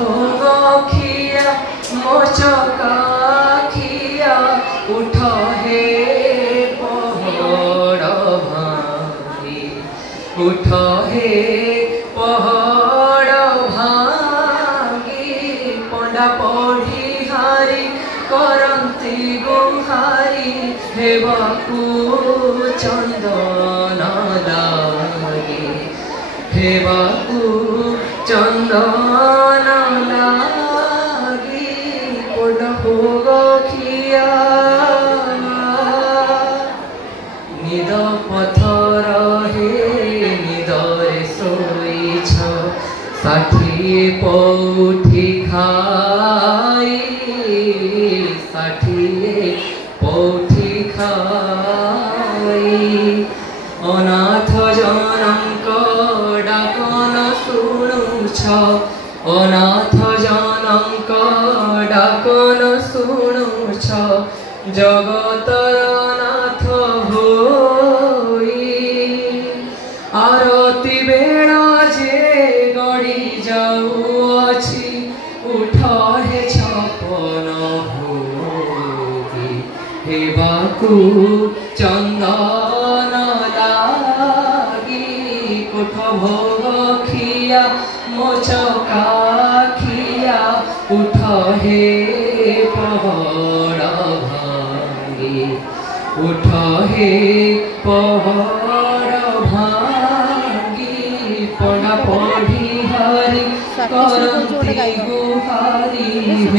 भोगखिया मोचकाखिया उठ हे पहड़ भांगी उठ हे पहड़ भांगी पंडा पढ़ी हारी करंती गुहारी हेबाकू चंदन लागे हेबाकू चंदन लागे पंड भोगखिया निद पथर हे निदरे सोईछ षाठिए पौठी खाई षाठिए पौठी खाई अनाथ जनक डाकन शुणुछ अनाथ जनक डाकन शुणुछ जगतर नाथ होई आरती बेड़ा जे गड़ी जाऊअछि उठ हे छपन भोगी हेबाकू चंदन लागी कोठ भोगखिया मोचकाखिया उठ हे पहड़ भांगी उठ हे पहड़ भांगी पढ़ा पढ़ी हरि करती गुहारी।